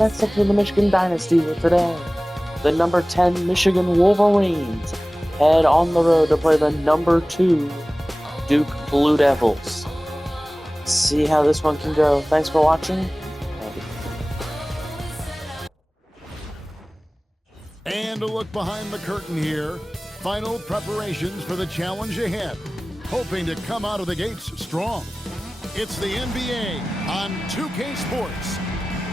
That's up to the Michigan Dynasty with today. The number 10 Michigan Wolverines head on the road to play the number 2 Duke Blue Devils. See how this one can go. Thanks for watching. And a look behind the curtain here. Final preparations for the challenge ahead. Hoping to come out of the gates strong. It's the NBA on 2K Sports.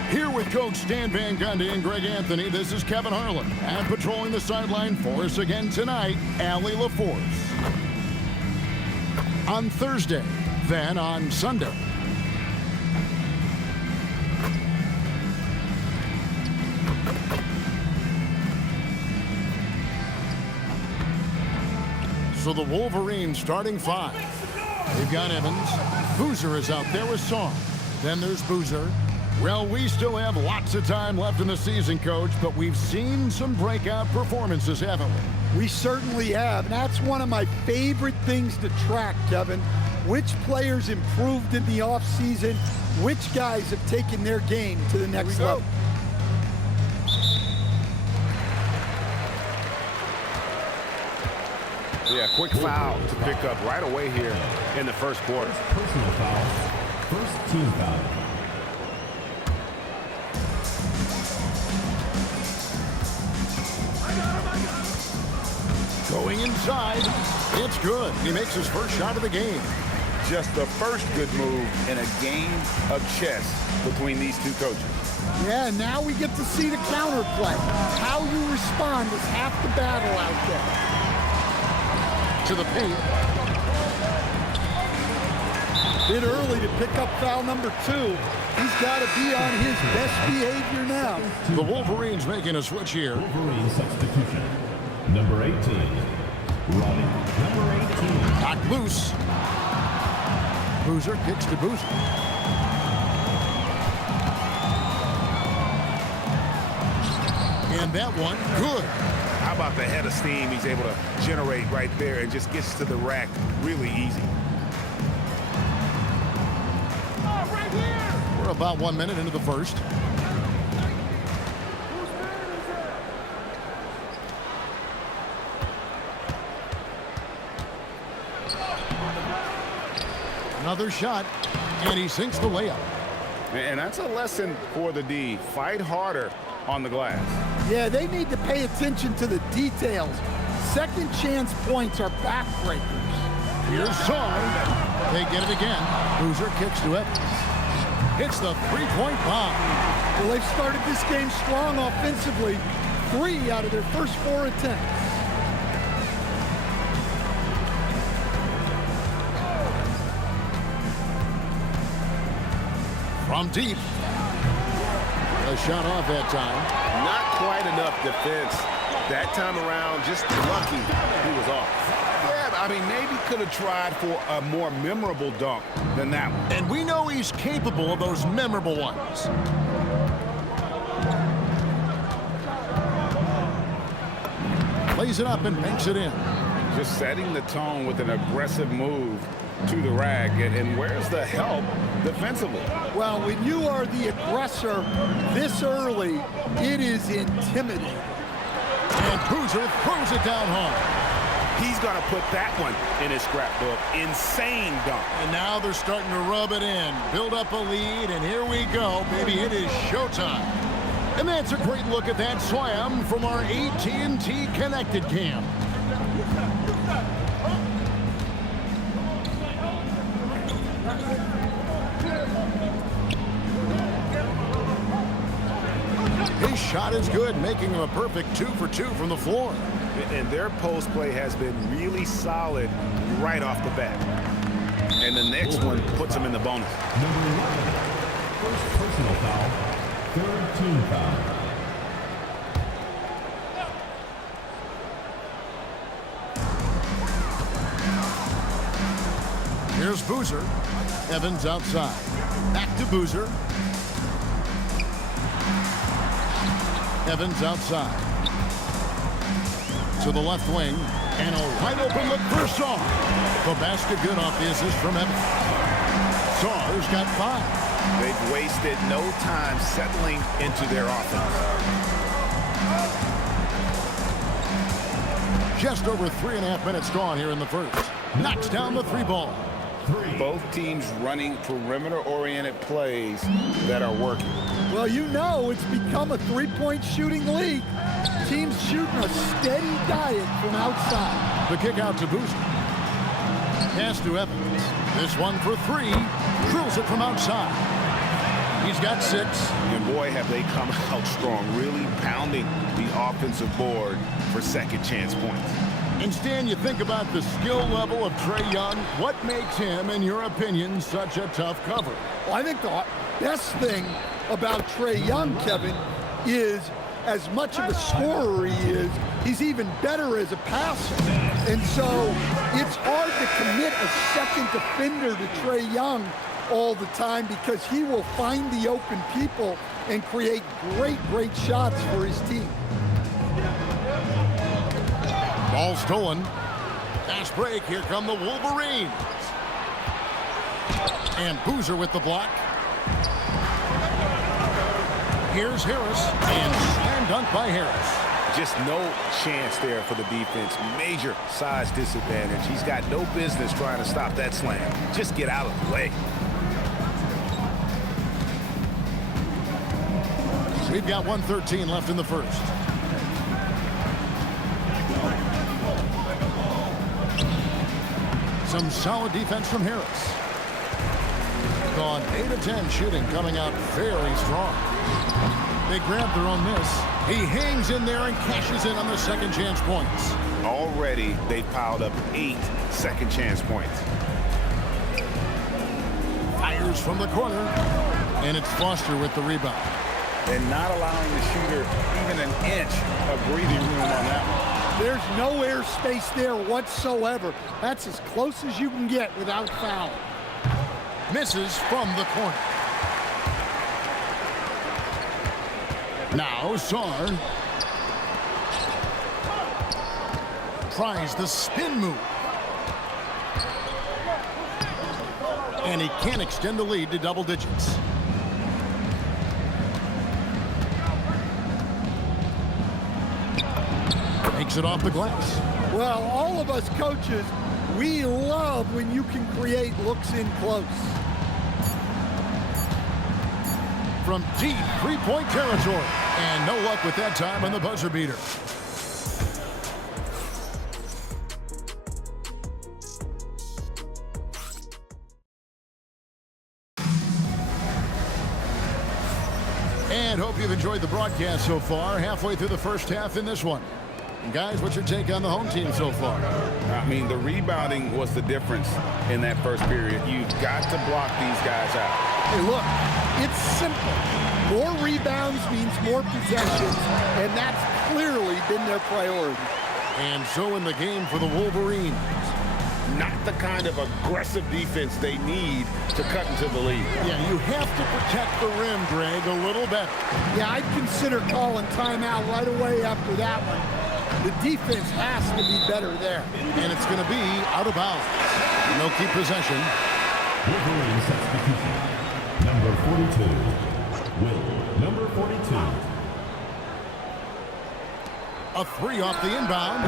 Here with Coach Stan Van Gundy and Greg Anthony, this is Kevin Harlan. And patrolling the sideline for us again tonight, Allie LaForce. On Thursday, then on Sunday. So the Wolverines starting 5. They've got Evans. Boozer is out there with Song. Then there's Boozer. Well, we still have lots of time left in the season, Coach, but we've seen some breakout performances, haven't we? We certainly have, and that's one of my favorite things to track, Kevin. Which players improved in the offseason, which guys have taken their game to the next level. Yeah, quick foul to pick up right away here in the first quarter. Personal foul. First team foul. Going inside. It's good. He makes his first shot of the game. Just the first good move in a game of chess between these two coaches. Yeah, now we get to see the counterplay. How you respond is half the battle out there. To the paint. Bit early to pick up foul number 2. He's got to be on his best behavior now. The Wolverines making a switch here. Wolverine substitution. Number 18. Ronnie. Number 18. Knocked loose. Boozer kicks to Boozer. And that one, good. How about the head of steam he's able to generate right there and just gets to the rack really easy. We're about 1 minute into the first. Another shot, and he sinks the layup. And that's a lesson for the D. Fight harder on the glass. Yeah, they need to pay attention to the details. Second chance points are backbreakers. Here's Song. They get it again. Boozer kicks to Evans. Hits the three-point bomb. Well, they've started this game strong offensively. 3 out of their first 4 attempts. From deep. A shot off that time. Not quite enough defense. That time around, just lucky he was off. Yeah, I mean, maybe could have tried for a more memorable dunk than that one. And we know he's capable of those memorable ones. Plays it up and banks it in. Just setting the tone with an aggressive move to the rag. And where's the help defensively? Well, when you are the aggressor this early, it is intimidating. And Boozer throws it down home. He's going to put that one in his scrapbook. Insane dunk. And now they're starting to rub it in. Build up a lead, and here we go. Maybe it is showtime. And that's a great look at that slam from our AT&T Connected Cam. His shot is good, making him a perfect 2 for 2 from the floor. And their post play has been really solid right off the bat. And the next one puts them in the bonus. Number 11. First personal foul. Third team foul. Here's Boozer. Evans outside. Back to Boozer. Evans outside. To the left wing. And a wide open look for Song. The basket good off the assist from Evans. Saw's got 5. They've wasted no time settling into their offense. Just over 3.5 minutes gone here in the first. Knocks down the 3 ball. Both teams running perimeter-oriented plays that are working. Well, you know it's become a three-point shooting league. Teams shooting a steady diet from outside. The kick out to Boozer. Pass to Evans. This one for 3. Drills it from outside. He's got 6. And boy, have they come out strong, really pounding the offensive board for second chance points. And Stan, you think about the skill level of Trae Young. What makes him, in your opinion, such a tough cover? Well, I think the best thing about Trae Young, Kevin, is as much of a scorer he is, he's even better as a passer. And so it's hard to commit a second defender to Trae Young all the time because he will find the open people and create great shots for his team. Ball stolen. Fast break. Here come the Wolverines. And Boozer with the block. Here's Harris. And slam dunk by Harris. Just no chance there for the defense. Major size disadvantage. He's got no business trying to stop that slam. Just get out of the way. We've got 1:13 left in the first. Some solid defense from Harris. Gone 8 of 10 shooting, coming out very strong. They grab their own miss. He hangs in there and cashes in on the second chance points. Already, they've piled up 8 second chance points. Fires from the corner. And it's Foster with the rebound. And not allowing the shooter even an inch of breathing room on that one. There's no air space there whatsoever. That's as close as you can get without foul. Misses from the corner. Now Sarr tries the spin move. And he can't extend the lead to double digits. Makes it off the glass. Well, all of us coaches, we love when you can create looks in close. From deep three-point territory. And no luck with that time on the buzzer beater. And hope you've enjoyed the broadcast so far. Halfway through the first half in this one. And guys, what's your take on the home team so far? I mean, the rebounding was the difference in that first period. You've got to block these guys out. Hey, look, it's simple. More rebounds means more possessions, and that's clearly been their priority. And so in the game for the Wolverines. Not the kind of aggressive defense they need to cut into the lead. Yeah, you have to protect the rim, Greg, a little better. Yeah, I'd consider calling timeout right away after that one. The defense has to be better there. And it's going to be out of bounds. No keep possession. Wolverine substitution. Number 42. Will. Number 42. A 3 off the inbound.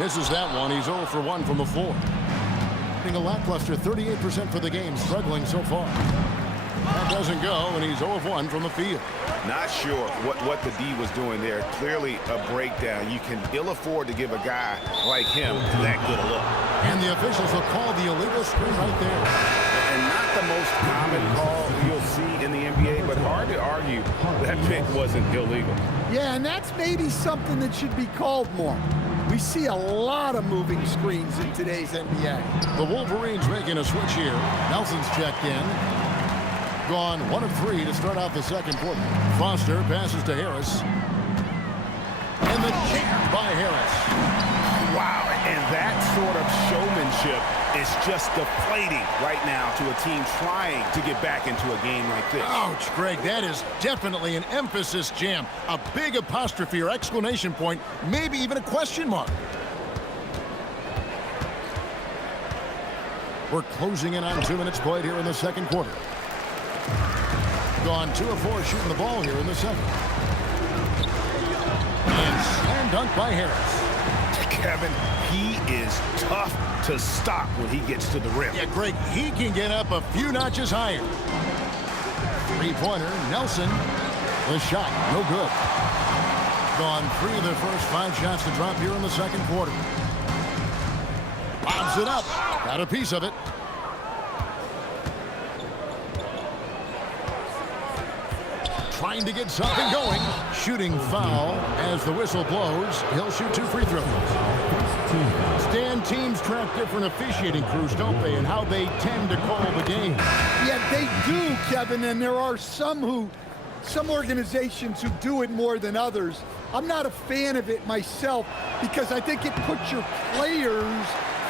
Misses that one. He's 0 for 1 from the floor. A lackluster 38% for the game, struggling so far. That doesn't go, and he's 0 of 1 from the field. Not sure what the D was doing there. Clearly a breakdown. You can ill afford to give a guy like him that good a look. And the officials will call the illegal screen right there. And not the most common call you'll see in the NBA, but hard to argue that pick wasn't illegal. Yeah, and that's maybe something that should be called more. We see a lot of moving screens in today's NBA. The Wolverines making a switch here. Nelson's checked in. Gone 1 of 3 to start out the second quarter. Foster passes to Harris. And the jam by Harris. Wow, and that sort of showmanship is just deflating right now to a team trying to get back into a game like this. Ouch, Greg, that is definitely an emphasis jam. A big apostrophe or exclamation point, maybe even a question mark. We're closing in on 2 minutes played here in the second quarter. gone 2 of 4 shooting the ball here in the second. And slam dunk by Harris. Kevin, he is tough to stop when he gets to the rim. Yeah, Greg, he can get up a few notches higher. Three-pointer, Nelson. The shot, no good. Gone 3 of their first 5 shots to drop here in the second quarter. Bobs it up. Got a piece of it. Trying to get something going. Shooting foul as the whistle blows. He'll shoot 2 free throws. Stan, teams track different officiating crews, don't they, and how they tend to call the game. Yeah, they do, Kevin, and there are some organizations who do it more than others. I'm not a fan of it myself because I think it puts your players'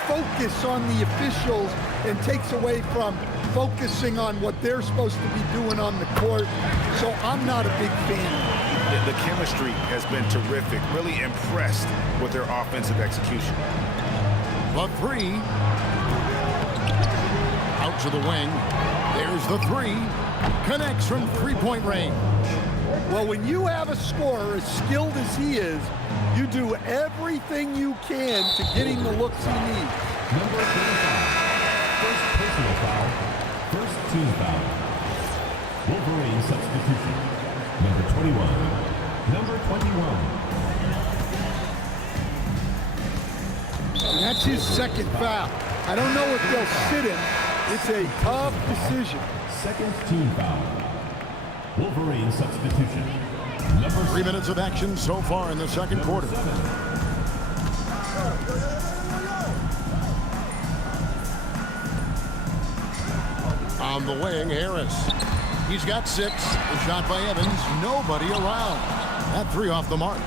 focus on the officials and takes away from focusing on what they're supposed to be doing on the court. So I'm not a big fan. The chemistry has been terrific. Really impressed with their offensive execution. The 3. Out to the wing. There's the 3. Connects from three-point range. Well, when you have a scorer as skilled as he is, you do everything you can to get him the looks he needs. Number 35. First personal foul. First team foul. Wolverine substitution. Number 21. Number 21. And that's his second foul. I don't know if they'll sit him. It's a tough decision. Second team foul. Wolverine substitution. Number 3 minutes of action so far in the second quarter. On the wing, Harris. He's got 6. The shot by Evans. Nobody around. That 3 off the mark.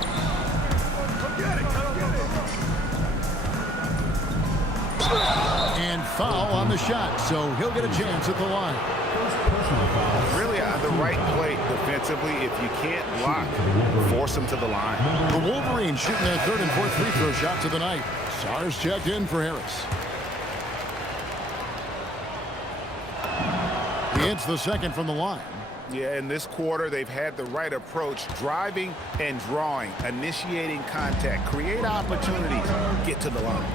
And foul on the shot, so he'll get a chance at the line. Really on the right play defensively. If you can't block, force him to the line. The Wolverines shooting their 3rd and 4th free throw shots of the night. Sars checked in for Harris. He hits the second from the line. Yeah, in this quarter, they've had the right approach, driving and drawing, initiating contact, create opportunities, get to the line.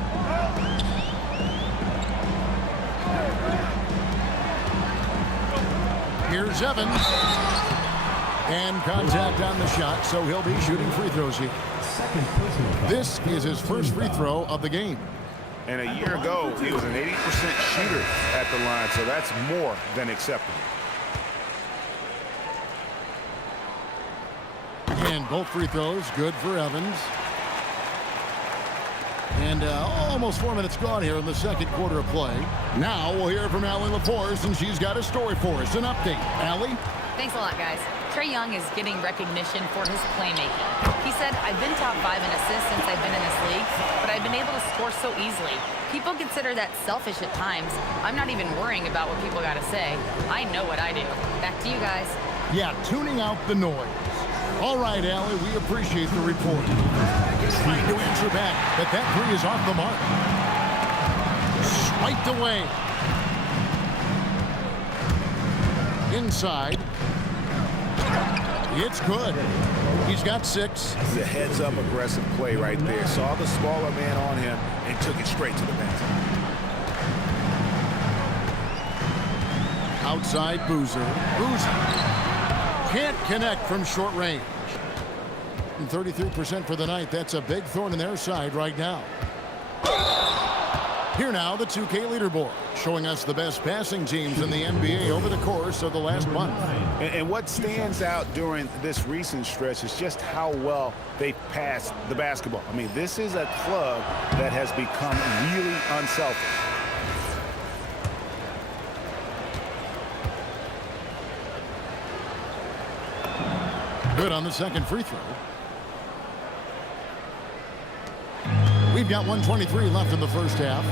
Here's Evans. And contact on the shot, so he'll be shooting free throws here. This is his first free throw of the game. And a year ago, he was an 80% shooter at the line, so that's more than acceptable. And both free throws good for Evans. And almost 4 minutes gone here in the second quarter of play. Now we'll hear from Allie LaForce, and she's got a story for us. An update. Allie? Thanks a lot, guys. Trae Young is getting recognition for his playmaking. He said, I've been top 5 in assists since I've been in this league, but I've been able to score so easily. People consider that selfish at times. I'm not even worrying about what people got to say. I know what I do. Back to you guys. Yeah, tuning out the noise. All right, Allie, we appreciate the report. Trying to answer back, but that 3 is off the mark. Swiped away. Inside. It's good. He's got 6. The heads-up aggressive play right there. Saw the smaller man on him and took it straight to the basket. Outside Boozer. Can't connect from short range. And 33% for the night. That's a big thorn in their side right now. Here now, the 2K leaderboard, showing us the best passing teams in the NBA over the course of the last month. And what stands out during this recent stretch is just how well they passed the basketball. I mean, this is a club that has become really unselfish. Good on the second free throw. We've got 1:23 left in the first half.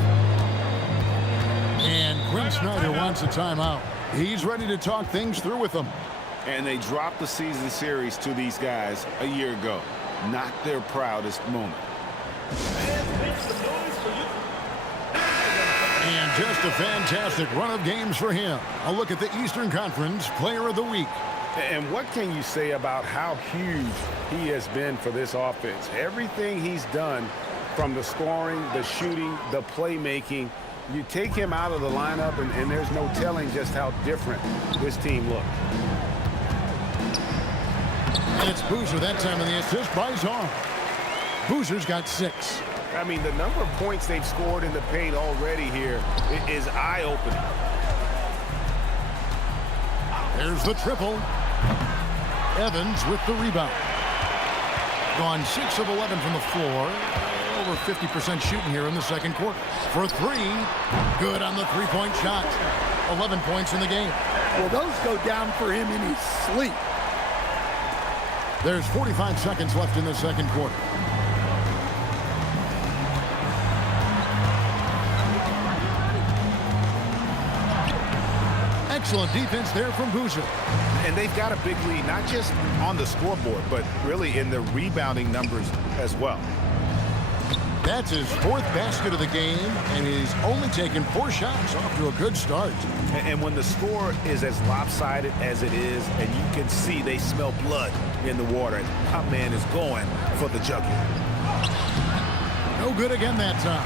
And Quinn Snyder wants a timeout. He's ready to talk things through with them. And they dropped the season series to these guys a year ago. Not their proudest moment. And just a fantastic run of games for him. A look at the Eastern Conference Player of the Week. And what can you say about how huge he has been for this offense? Everything he's done, from the scoring, the shooting, the playmaking, you take him out of the lineup, and there's no telling just how different this team looks. And it's Boozer that time in the assist by Zahn. Boozer's got 6. I mean, the number of points they've scored in the paint already here is eye-opening. There's the triple. Evans with the rebound. Gone 6 of 11 from the floor. Over 50% shooting here in the second quarter. For 3, good on the three-point shot. 11 points in the game. Well, those go down for him in his sleep. There's 45 seconds left in the second quarter. Excellent defense there from Boozer. And they've got a big lead, not just on the scoreboard, but really in the rebounding numbers as well. That's his 4th basket of the game, and he's only taken 4 shots. Off to a good start. And when the score is as lopsided as it is, and you can see they smell blood in the water, that man is going for the jugular. No good again that time.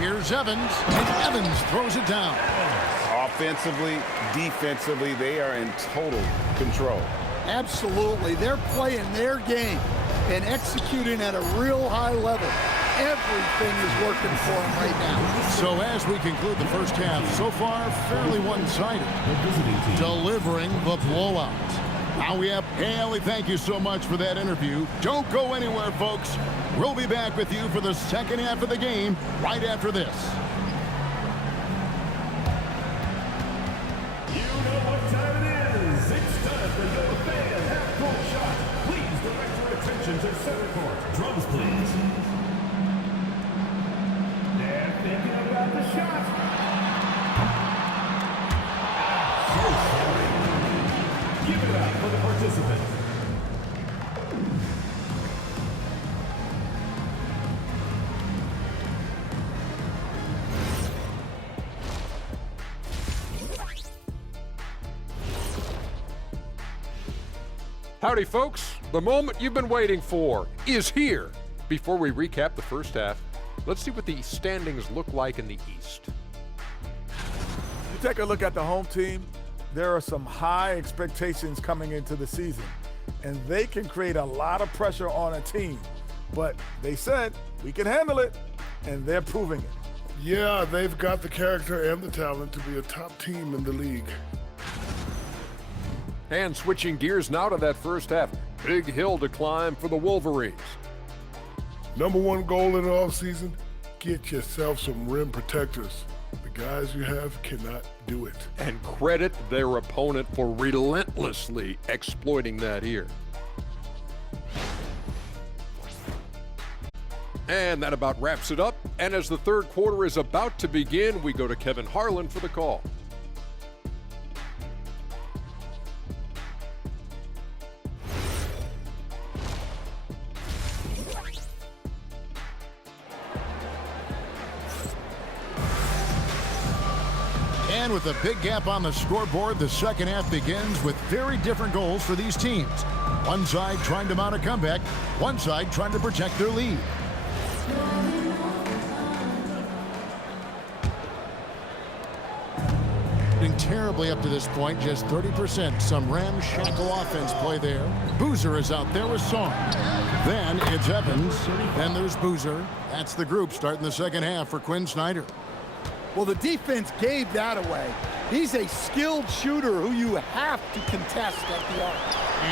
Here's Evans, and Evans throws it down. Offensively, defensively, they are in total control. Absolutely. They're playing their game and executing at a real high level. Everything is working for them right now. So as we conclude the first half, so far fairly one-sided, delivering the blowout. Now we have Haley. Thank you so much for that interview. Don't go anywhere, folks. We'll be back with you for the second half of the game right after this. You know what time it is. It's time for the fan half-court shot. Please direct your attention to center court. Drums, please. They're thinking about the shot. So sorry. Give it up for the participants. Howdy, folks. The moment you've been waiting for is here. Before we recap the first half, let's see what the standings look like in the East. You take a look at the home team, there are some high expectations coming into the season, and they can create a lot of pressure on a team. But they said, we can handle it, and they're proving it. Yeah, they've got the character and the talent to be a top team in the league. And switching gears now to that first half, big hill to climb for the Wolverines. Number one goal in the offseason, get yourself some rim protectors. The guys you have cannot do it. And credit their opponent for relentlessly exploiting that here. And that about wraps it up. And as the third quarter is about to begin, we go to Kevin Harlan for the call. And with a big gap on the scoreboard, the second half begins with very different goals for these teams. One side trying to mount a comeback, one side trying to protect their lead. Terribly up to this point, just 30%. Some ramshackle offense play there. Boozer is out there with Song. Then it's Evans. Then there's Boozer. That's the group starting the second half for Quinn Snyder. Well, the defense gave that away. He's a skilled shooter who you have to contest at the arc.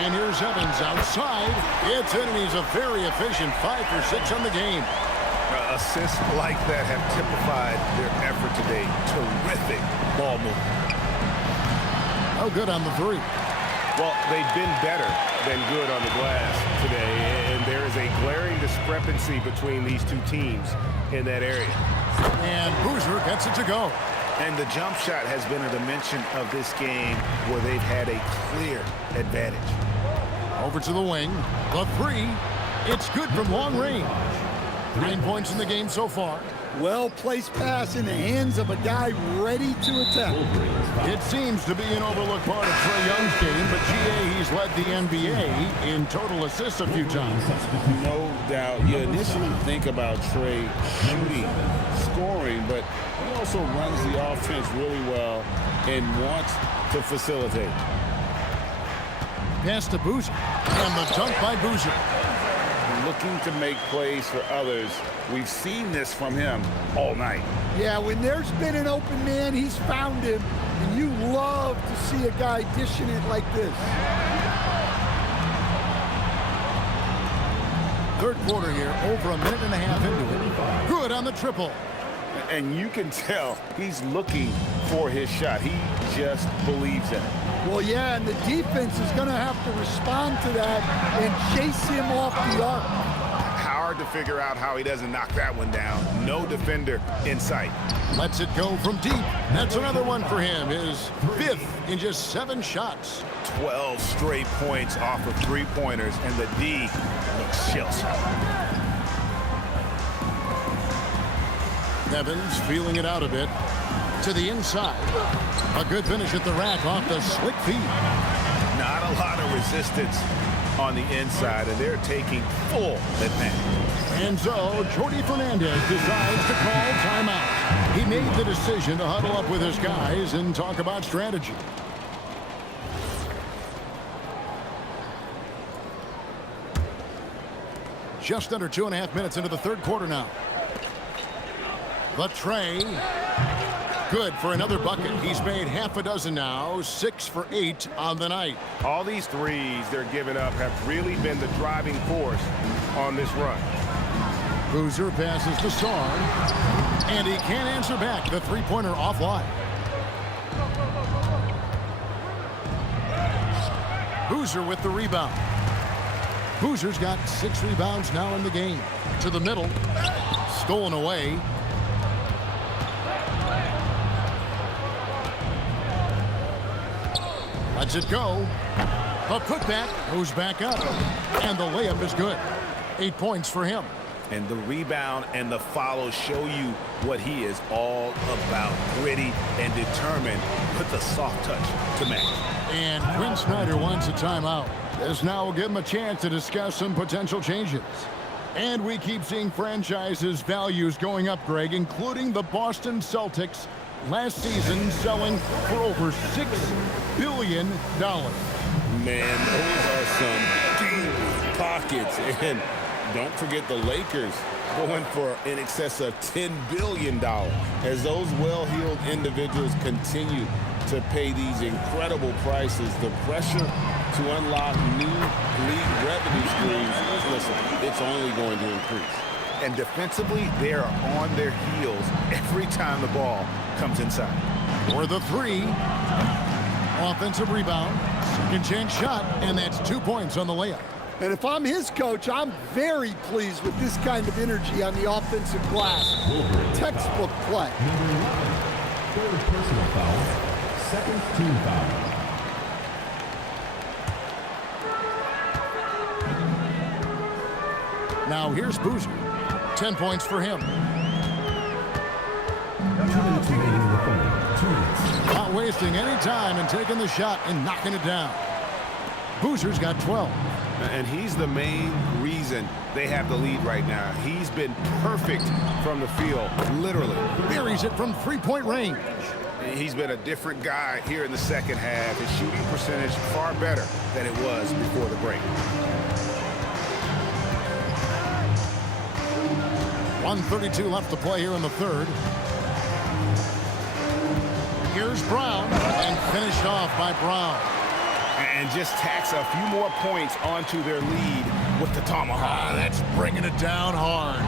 And here's Evans outside. It's in, and he's a very efficient 5 for 6 on the game. Assists like that have typified their effort today. Terrific ball movement. Oh, good on the 3. Well, they've been better than good on the glass today, and there is a glaring discrepancy between these two teams in that area. And Boozer gets it to go. And the jump shot has been a dimension of this game where they've had a clear advantage. Over to the wing. The 3. It's good from long range. 9 points in the game so far. Well-placed pass in the hands of a guy ready to attack. It seems to be an overlooked part of Trae Young's game, but GA, he's led the NBA in total assists a few times. No doubt. You initially think about Trae shooting, scoring, but he also runs the offense really well and wants to facilitate. Pass to Boozer, and the dunk by Boozer. Looking to make plays for others. We've seen this from him all night. Yeah, when there's been an open man, he's found him, and you love to see a guy dishing it like this. Third quarter here, over a minute and a half into it. Good on the triple. And you can tell he's looking for his shot. He just believes in it. Well, yeah, and the defense is going to have to respond to that and chase him off the arc. Hard to figure out how he doesn't knock that one down. No defender in sight. Lets it go from deep. That's another one for him. His fifth in just 7 shots. 12 straight points off of three-pointers, and the D looks shell-shocked. Evans feeling it out a bit. To the inside. A good finish at the rack off the slick feet. Not a lot of resistance on the inside, and they're taking full advantage. And so Jordi Fernandez decides to call timeout. He made the decision to huddle up with his guys and talk about strategy. Just under 2.5 minutes into the third quarter now. But Trae, good for another bucket. He's made half a dozen now, 6 for 8 on the night. All these threes they're giving up have really been the driving force on this run. Boozer passes to Sarn, and he can't answer back. The three-pointer offline. Boozer with the rebound. Boozer's got 6 rebounds now in the game. To the middle, stolen away. Lets it go. A putback goes back up. And the layup is good. 8 points for him. And the rebound and the follow show you what he is all about. Gritty and determined. Put the soft touch to match. And Quinn Snyder wants a timeout. This now will give him a chance to discuss some potential changes. And we keep seeing franchises' values going up, Greg, including the Boston Celtics. Last season selling for over $6 billion. Man, those are some deep pockets. And don't forget the Lakers going for in excess of $10 billion. As those well-heeled individuals continue to pay these incredible prices, the pressure to unlock new league revenue streams, listen, it's only going to increase. And defensively, they are on their heels every time the ball comes inside. For the three. Offensive rebound. Second chance shot. And that's 2 points on the layup. And if I'm his coach, I'm very pleased with this kind of energy on the offensive glass. Textbook play. Number 11, third personal foul, second team foul. Now here's Boozer. 10 points for him. 2 minutes remaining in the third. 2 minutes. Not wasting any time and taking the shot and knocking it down. Boozer's got 12. And he's the main reason they have the lead right now. He's been perfect from the field, literally. Buries it from three-point range. He's been a different guy here in the second half. His shooting percentage far better than it was before the break. 1:32 left to play here in the third. Here's Brown, and finished off by Brown. And just tacks a few more points onto their lead with the tomahawk. That's bringing it down hard.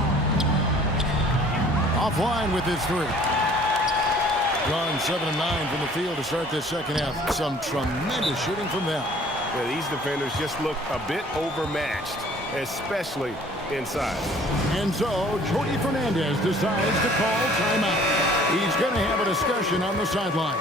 Offline with his three. Gone 7 of 9 from the field to start this second half. Some tremendous shooting from them. Yeah, these defenders just look a bit overmatched, especially inside. And so Jordi Fernandez decides to call timeout. He's going to have a discussion on the sideline.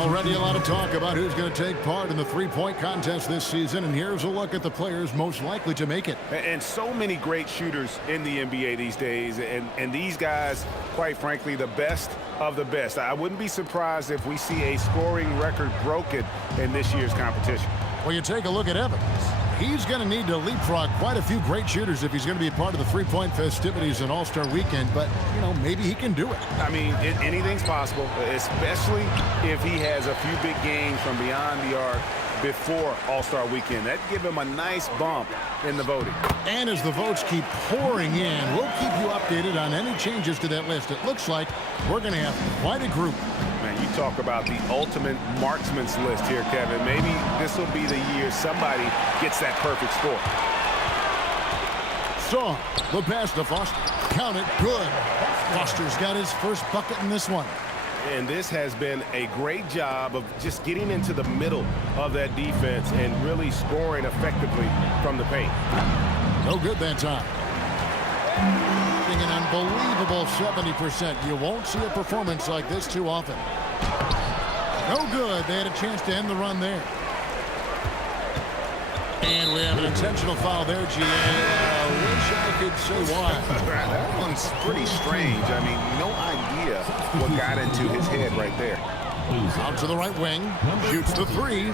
Already a lot of talk about who's going to take part in the three-point contest this season, and here's a look at the players most likely to make it. And so many great shooters in the NBA these days, and these guys, quite frankly, the best of the best. I wouldn't be surprised if we see a scoring record broken in this year's competition. Well, you take a look at Evans. He's going to need to leapfrog quite a few great shooters if he's going to be a part of the three-point festivities in All-Star Weekend, but, you know, maybe he can do it. I mean, anything's possible, especially if he has a few big games from beyond the arc before All-Star Weekend. That'd give him a nice bump in the voting. And as the votes keep pouring in, we'll keep you updated on any changes to that list. It looks like we're going to have quite a group. Man, you talk about the ultimate marksman's list here, Kevin. Maybe this will be the year somebody gets that perfect score. So, the pass to Foster. Count it, good. Foster's got his first bucket in this one. And this has been a great job of just getting into the middle of that defense and really scoring effectively from the paint. No good that time. An unbelievable 70%. You won't see a performance like this too often. No good. They had a chance to end the run there. And we have an intentional foul there, G.A. Wish I could say why. That one's pretty strange. I mean, no idea what got into his head right there. Out to the right wing. Shoots the three.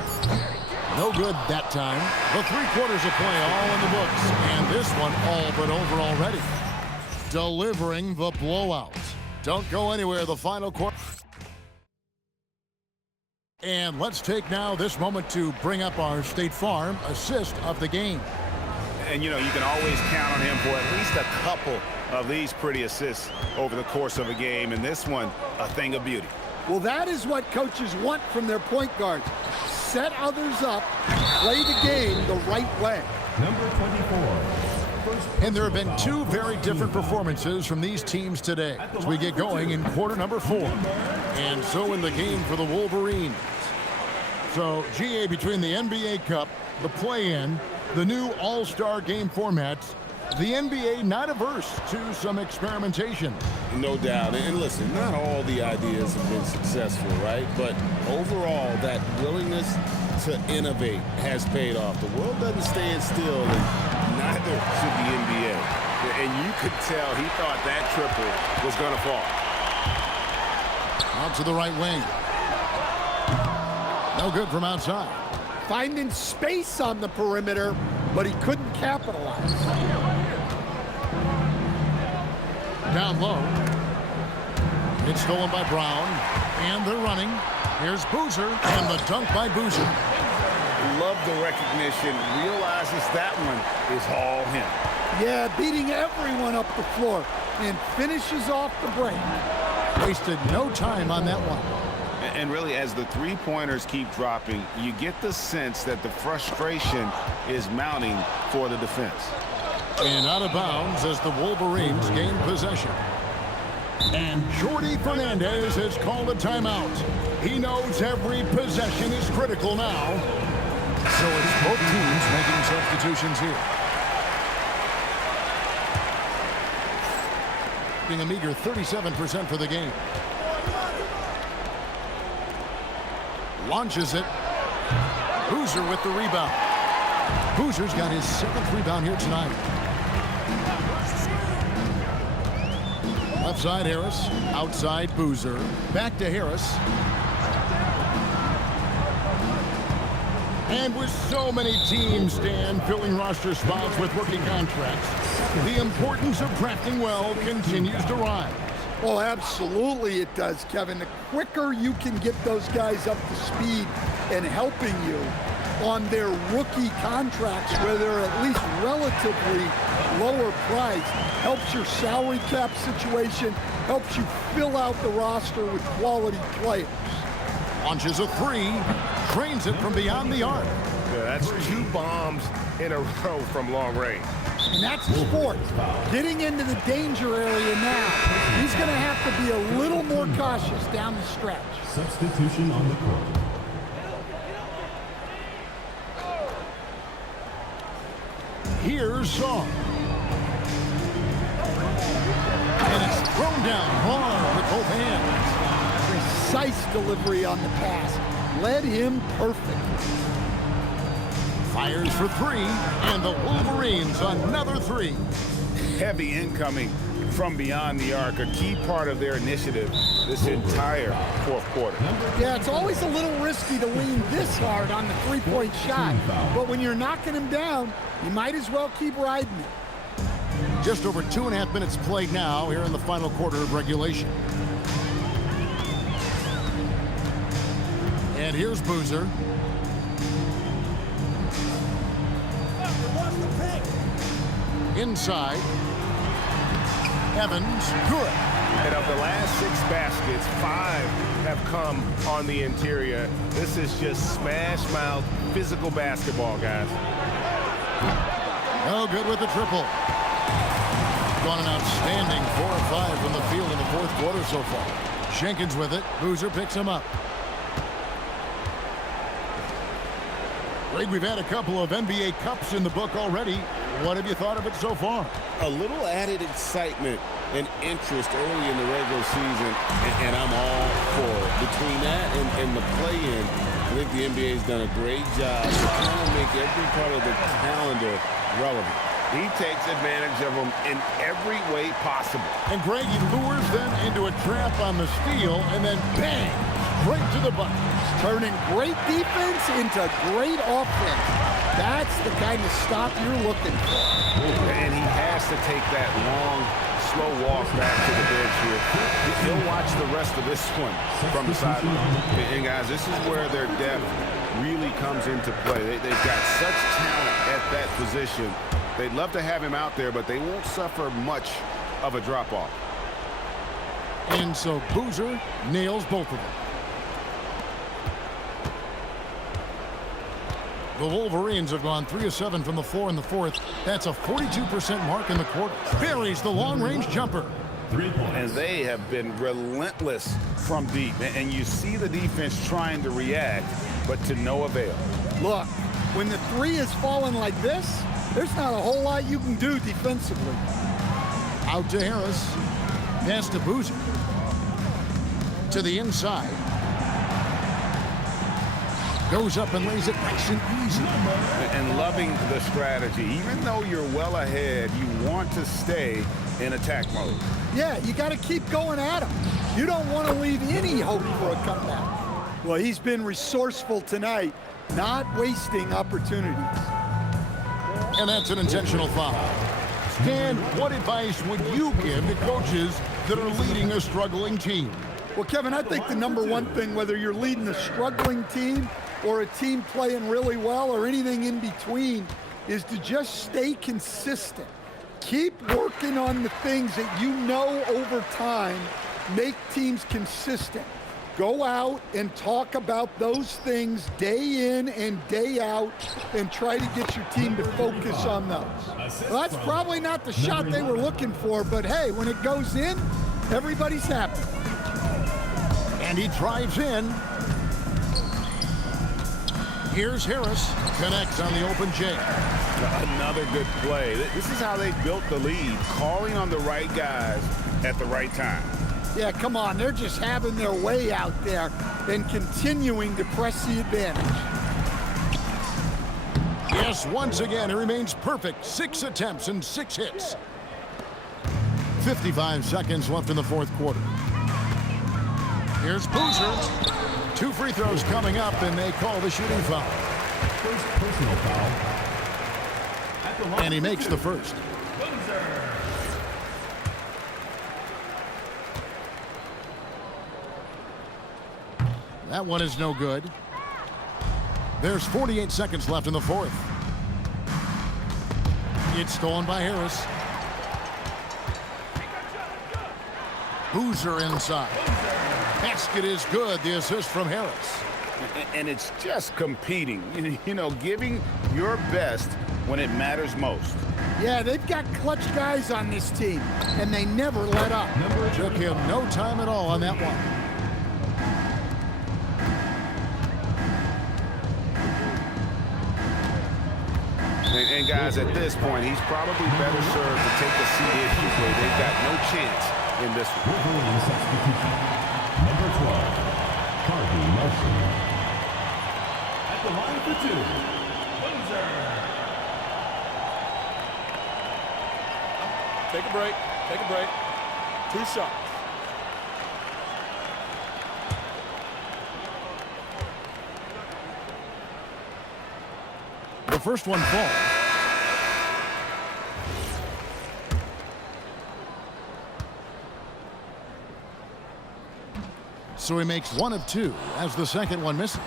No good that time. The 3/4 of play all in the books. And this one all but over already. Delivering the blowout. Don't go anywhere. The final quarter. And let's take now this moment to bring up our State Farm assist of the game. And, you know, you can always count on him for at least a couple of these pretty assists over the course of a game. And this one, a thing of beauty. Well, that is what coaches want from their point guards. Set others up, play the game the right way. Number 24. And there have been two very different performances from these teams today as we get going in quarter number 4. And so in the game for the Wolverines. So, GA, between the NBA Cup, the play-in, the new All-Star game formats, the NBA not averse to some experimentation. No doubt. And listen, not all the ideas have been successful, right? But overall, that willingness to innovate has paid off. The world doesn't stand still, and neither should the NBA. And you could tell he thought that triple was going to fall. Out to the right wing. No good from outside. Finding space on the perimeter, but he couldn't capitalize. Down low. It's stolen by Brown. And they're running. Here's Boozer. And the dunk by Boozer. Love the recognition. Realizes that one is all him. Yeah, beating everyone up the floor. And finishes off the break. Wasted no time on that one. And really, as the three-pointers keep dropping, you get the sense that the frustration is mounting for the defense. And out of bounds as the Wolverines gain possession. And Jordi Fernandez has called a timeout. He knows every possession is critical now. So it's both teams making substitutions here. Being a meager 37% for the game. Launches it. Boozer with the rebound. Boozer's got his 7th rebound here tonight. Left side Harris. Outside Boozer. Back to Harris. And with so many teams, Stan, filling roster spots with rookie contracts, the importance of crafting well continues to rise. Well, absolutely it does, Kevin. The quicker you can get those guys up to speed and helping you on their rookie contracts where they're at least relatively lower priced, helps your salary cap situation, helps you fill out the roster with quality players. Launches a three, drains it from beyond the arc. Yeah, that's 2 bombs in a row from long range. And that's his fourth. Getting into the danger area now. He's going to have to be a little more cautious down the stretch. Substitution on the court. Here's Song. And it's thrown down hard with both hands. Precise delivery on the pass. Led him perfect. Fires for 3, and the Wolverines another 3. Heavy incoming from beyond the arc, a key part of their initiative this entire fourth quarter. Yeah, it's always a little risky to lean this hard on the three-point shot. But when you're knocking him down, you might as well keep riding it. Just over 2.5 minutes played now here in the final quarter of regulation. And here's Boozer. Inside. Evans, good. And of the last 6 baskets, 5 have come on the interior. This is just smash-mouth physical basketball, guys. Oh, good with the triple. Gone an outstanding 4 or 5 from the field in the fourth quarter so far. Jenkins with it. Boozer picks him up. Greg, we've had a couple of NBA Cups in the book already. What have you thought of it so far? A little added excitement and interest early in the regular season, and I'm all for it. Between that and the play-in, I think the NBA's done a great job to kind of make every part of the calendar relevant. He takes advantage of them in every way possible. And Greg, he lures them into a trap on the steal, and then bang, right to the bucket. Turning great defense into great offense. That's the kind of stop you're looking for. And he has to take that long, slow walk back to the bench here. He'll watch the rest of this one from the sideline. And guys, this is where their depth really comes into play. They've got such talent at that position. They'd love to have him out there, but they won't suffer much of a drop-off. And so Boozer nails both of them. The Wolverines have gone 3 of 7 from the floor in the fourth. That's a 42% mark in the quarter. Buries the long-range jumper. And they have been relentless from deep. And you see the defense trying to react, but to no avail. Look, when the three is falling like this, there's not a whole lot you can do defensively. Out to Harris. Pass to Boozer. To the inside. Goes up and lays it nice and easy. And loving the strategy. Even though you're well ahead, you want to stay in attack mode. Yeah, you got to keep going at him. You don't want to leave any hope for a comeback. Well, he's been resourceful tonight, not wasting opportunities. And that's an intentional foul. Stan, what advice would you give to coaches that are leading a struggling team? Well, Kevin, I think the number one thing, whether you're leading a struggling team or a team playing really well or anything in between, is to just stay consistent. Keep working on the things that you know over time make teams consistent. Go out and talk about those things day in and day out and try to get your team to focus on those. Well, that's probably not the shot they were looking for, but hey, when it goes in, everybody's happy. And he drives in. Here's Harris. Connects on the open J. Another good play. This is how they built the lead, calling on the right guys at the right time. Yeah, come on. They're just having their way out there and continuing to press the advantage. Yes, once again, he remains perfect. 6 attempts and 6 hits. 55 seconds left in the fourth quarter. Here's Boozer. 2 free throws coming up, and they call the shooting foul. First personal foul. At the line And he makes the first. That one is no good. There's 48 seconds left in the fourth. It's stolen by Harris. Boozer inside. Basket is good. The assist from Harris. And it's just competing, you know, giving your best when it matters most. Yeah, they've got clutch guys on this team, and they never let up. Took him no time at all on that one. And guys, at this point, he's probably better served to take a seat issue where they've got no chance in this one. Referee substitution. Number 12, Carby Larson. At the line for 2, Boozer. Take a break. Take a break. 2 shots. the first one falls. So he makes 1 of 2 as the second one misses.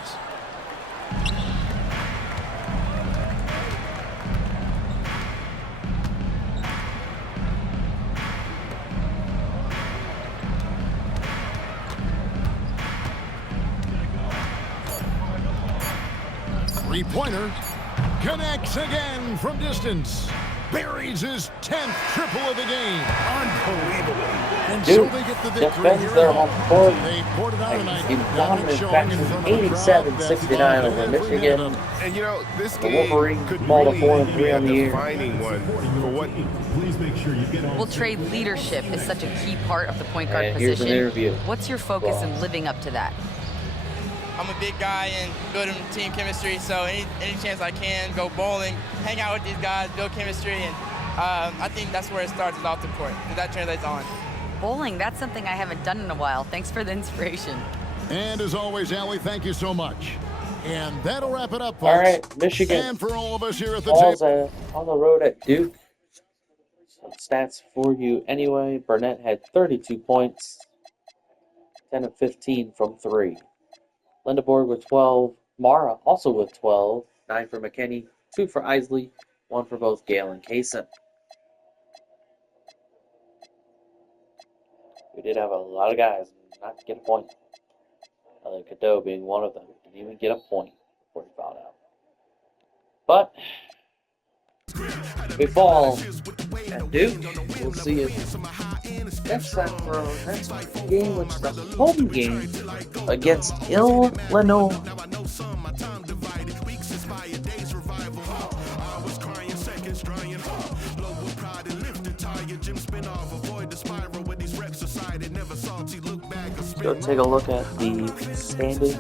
Three-pointer connects again from distance. Buries his 10th triple of the game. Unbelievable. And Duke so they get the victory defends here their at home home. court. They poured it out tonight. In dominant fashion, 87-69 over Michigan. And you know, this The game Wolverines could fall to really 4-3 be a on the year. defining one for what. Please make sure you get on. Well, Trey, leadership is such a key part of the point guard And here's an position. interview. What's your focus in living up to that? I'm a big guy and building team chemistry, so any chance I can, go bowling, hang out with these guys, build chemistry, and I think that's where it starts, is off the court, and that translates on. Bowling, that's something I haven't done in a while. Thanks for the inspiration. And as always, Allie, thank you so much. And that'll wrap it up, folks. All right, Michigan And for all of us here at the falls table. on the road at Duke. Some stats for you anyway. Burnett had 32 points, 10 of 15 from 3. Lindeborg with 12. Mara also with 12. 9 for McKinney, 2 for Isley, 1 for both Gale and Kaysen. We did have a lot of guys not get a point. Cadeau being one of them. Didn't even get a point before he fouled out. But we fall at Duke. We'll see you next time for our next game, which is the home game against Illinois. Go take a look at the standings,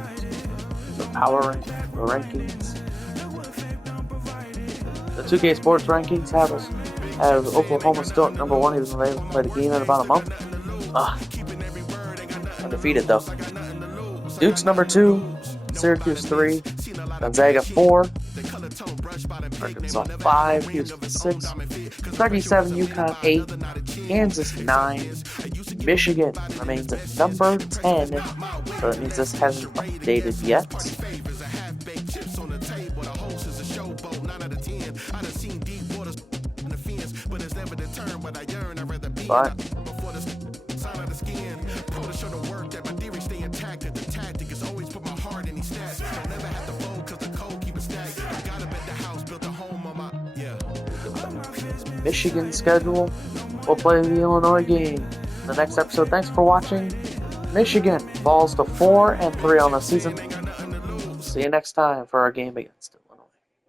the power rankings. The 2K Sports rankings have Oklahoma still at number 1, even though they haven't played a game in about a month. Undefeated though. Duke's number 2, Syracuse 3, Gonzaga 4, Arkansas 5, Houston 6, Kentucky 7, UConn 8, Kansas 9, Michigan remains at number 10, so that means this hasn't updated yet. But Michigan schedule, we'll play the Illinois game in the next episode. Thanks for watching. Michigan falls to 4-3 on the season. See you next time for our game against them.